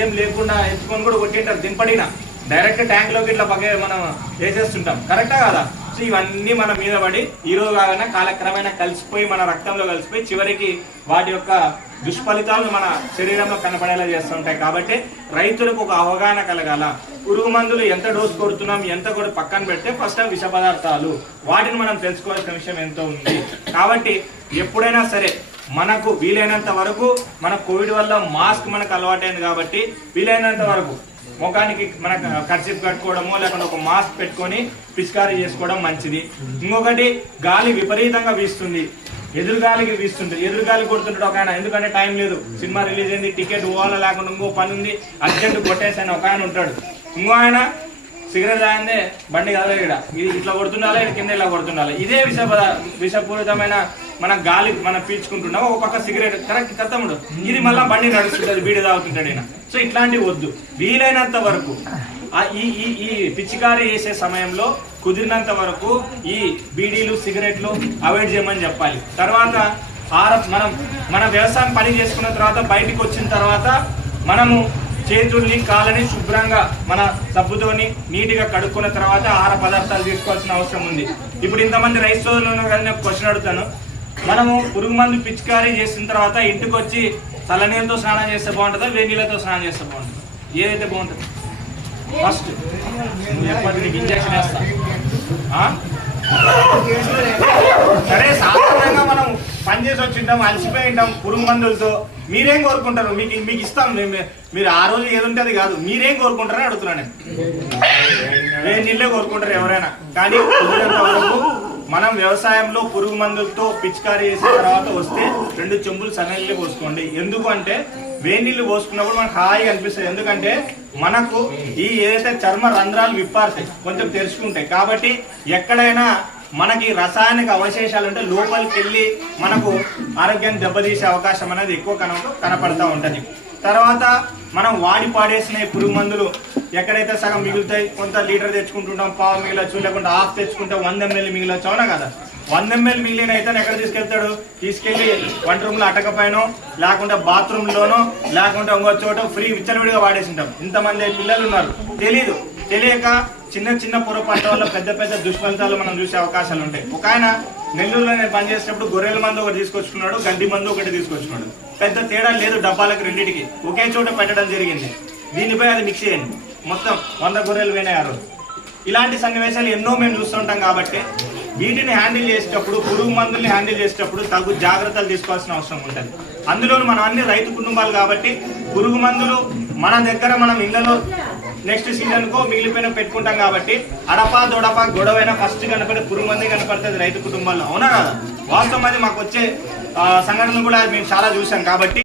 ఏం లేకుండా ఎత్తుకొని కూడా కొట్టింటారు దింపడిన డైరెక్ట్ ట్యాంక్ లోకి ఇట్లా మనం వేసేస్తుంటాం, కరెక్టా కదా? సో ఇవన్నీ మన మీద పడి ఈరోజు కాగానే కాలక్రమేణా కలిసిపోయి మన రక్తంలో కలిసిపోయి చివరికి వాటి యొక్క దుష్ఫలితాలు మన శరీరంలో కనపడేలా చేస్తుంటాయి. కాబట్టి రైతులకు ఒక అవగాహన కలగాల. పురుగు మందులు ఎంత డోసు కొడుతున్నాం, ఎంత కూడా పక్కన పెడితే ఫస్ట్ విష పదార్థాలు వాటిని మనం తెలుసుకోవాల్సిన విషయం ఎంతో ఉంది. కాబట్టి ఎప్పుడైనా సరే మనకు వీలైనంత వరకు మన కోవిడ్ వల్ల మాస్క్ మనకు అలవాటైంది కాబట్టి వీలైనంత వరకు ముఖానికి మన కర్చీఫ్ కట్టుకోవడమో లేకుంటే ఒక మాస్క్ పెట్టుకొని పిచికారీ చేసుకోవడం మంచిది. ఇంకొకటి గాలి విపరీతంగా వీస్తుంది, ఎదురుగాలికి వీస్తుంటుంది, ఎదురుగాలి కొడుతుంటాడు ఒక ఆయన, ఎందుకంటే టైం లేదు, సినిమా రిలీజ్ అయింది, టికెట్ పోవాలా లేకుండా ఇంకో పని ఉంది, అర్జెంట్ కొట్టేసాను ఒక ఆయన ఉంటాడు. ఇంకో ఆయన సిగరెట్ తాగిందే బండి కదా ఇది ఇట్లా కొడుతుండాలి, కింద ఇలా కొడుతుండాలి. ఇదే విషపూరితమైన మన గాలి మనం పీల్చుకుంటున్నాం, ఒక పక్క సిగరెట్ కరెక్ట్ కత్తముడు, ఇది మళ్ళీ బండి నడుస్తుంటది, బీడి తాగుతుంటాడు ఈయన. సో ఇట్లాంటివి వద్దు. వీలైనంత వరకు ఈ పిచికారీ చేసే సమయంలో కుదిరినంత వరకు ఈ బీడీలు సిగరెట్లు అవాయిడ్ చేయమని చెప్పాలి. తర్వాత మన వ్యవసాయం పని చేసుకున్న తర్వాత బయటికి వచ్చిన తర్వాత మనము చేతుల్ని కాళ్ళని శుభ్రంగా మన సబ్బుతోని నీట్గా కడుక్కున్న తర్వాత ఆహార పదార్థాలు తీసుకోవాల్సిన అవసరం ఉంది. ఇప్పుడు ఇంతమంది రైతు సోదరులు ఉన్నారు కదా, నేను క్వశ్చన్ అడుగుతాను. మనము పురుగు మందు పిచికారీ చేసిన తర్వాత ఇంటికి వచ్చి చల్లనీళ్ళతో స్నానం చేస్తే బాగుంటుందా, వేడి నీళ్ళతో స్నానం చేస్తే బాగుంటుందా? ఏదైతే బాగుంటుంది? ఫస్ట్ ఎప్పటికి ఇంజక్షన్ వేస్తా. సరే, సాధారణంగా మనం పనిచేసి వచ్చింటాం, అలసిపోయి ఉంటాం పురుగు మందులతో. మీరేం కోరుకుంటారు? మీకు ఇస్తాం, మీరు ఆ రోజు ఏది ఉంటే అది కాదు, మీరేం కోరుకుంటారని అడుగుతున్నాను నేను. వేడి నీళ్ళే కోరుకుంటారు ఎవరైనా. కానీ కుదిరినంత వరకు మనం వ్యవసాయంలో పురుగు మందులతో పిచికారీ చేసిన తర్వాత వస్తే 2 చెంబులు సన్నీళ్ళే పోసుకోండి. ఎందుకు అంటే వేడి నీళ్ళు పోసుకున్నప్పుడు మనకు హాయిగా అనిపిస్తుంది. ఎందుకంటే మనకు ఈ ఏదైతే చర్మ రంధ్రాలు విప్పారుతాయి, కొంచెం తెరుచుకుంటాయి. కాబట్టి ఎక్కడైనా మనకి రసాయనిక అవశేషాలు ఉంటే లోపలికి వెళ్ళి మనకు ఆరోగ్యాన్ని దెబ్బతీసే అవకాశం అనేది ఎక్కువ కనపడతా ఉంటుంది. తర్వాత మనం వాడి పాడేసిన పురుగు మందులు ఎక్కడైతే సగం మిగులుతాయి, కొంత లీటర్ తెచ్చుకుంటుంటాం, పావు మిగిలొచ్చు, లేకుంటే హాఫ్ తెచ్చుకుంటే 100 ml మిగిలొచ్చు, అవునా కదా? 100 ml మిగిలిన అయితే ఎక్కడ తీసుకెళ్తాడు? తీసుకెళ్లి వంట రూమ్ లో అటకపోయినో లేకుంటే బాత్రూమ్ లోనో లేకుంటే ఇంకో చోట ఫ్రీ విచ్చలవిడిగా వాడేసి ఉంటాం. ఇంతమంది పిల్లలు ఉన్నారు, తెలియక చిన్న పొరపాటు వల్ల పెద్ద పెద్ద దుష్ఫలితాలు మనం చూసే అవకాశాలు ఉంటాయి. ఒక ఆయన నెల్లూరులో నేను పనిచేసేటప్పుడు గొర్రెల మందు ఒకటి తీసుకొచ్చుకున్నాడు, గడ్డి మందు ఒకటి తీసుకొచ్చుకున్నాడు. పెద్ద తేడా లేదు డబ్బాలకు, రెండింటికి ఒకే చోట పెట్టడం జరిగింది. దీనిపై అది మిక్స్ చేయండి, మొత్తం 100 గొర్రెలు పోయినాయి ఆ రోజు. ఇలాంటి సన్నివేశాలు ఎన్నో మేము చూస్తుంటాం. కాబట్టి వీటిని హ్యాండిల్ చేసేటప్పుడు, పురుగు మందుల్ని హ్యాండిల్ చేసేటప్పుడు తగు జాగ్రత్తలు తీసుకోవాల్సిన అవసరం ఉంటుంది. అందులోనూ మనం అన్ని రైతు కుటుంబాలు కాబట్టి పురుగు మందులు మన దగ్గర మనం ఇళ్లలో నెక్స్ట్ సీజన్ కో మిగిలిపోయిన పెట్టుకుంటాం. కాబట్టి అడపా దొడపా గొడవైనా ఫస్ట్ కనపడే పురుగు మంది కనపడుతుంది రైతు కుటుంబాల్లో, అవునా కదా? వాస్తవం అది మాకు వచ్చే సంఘటనలు కూడా మేము చాలా చూసాం. కాబట్టి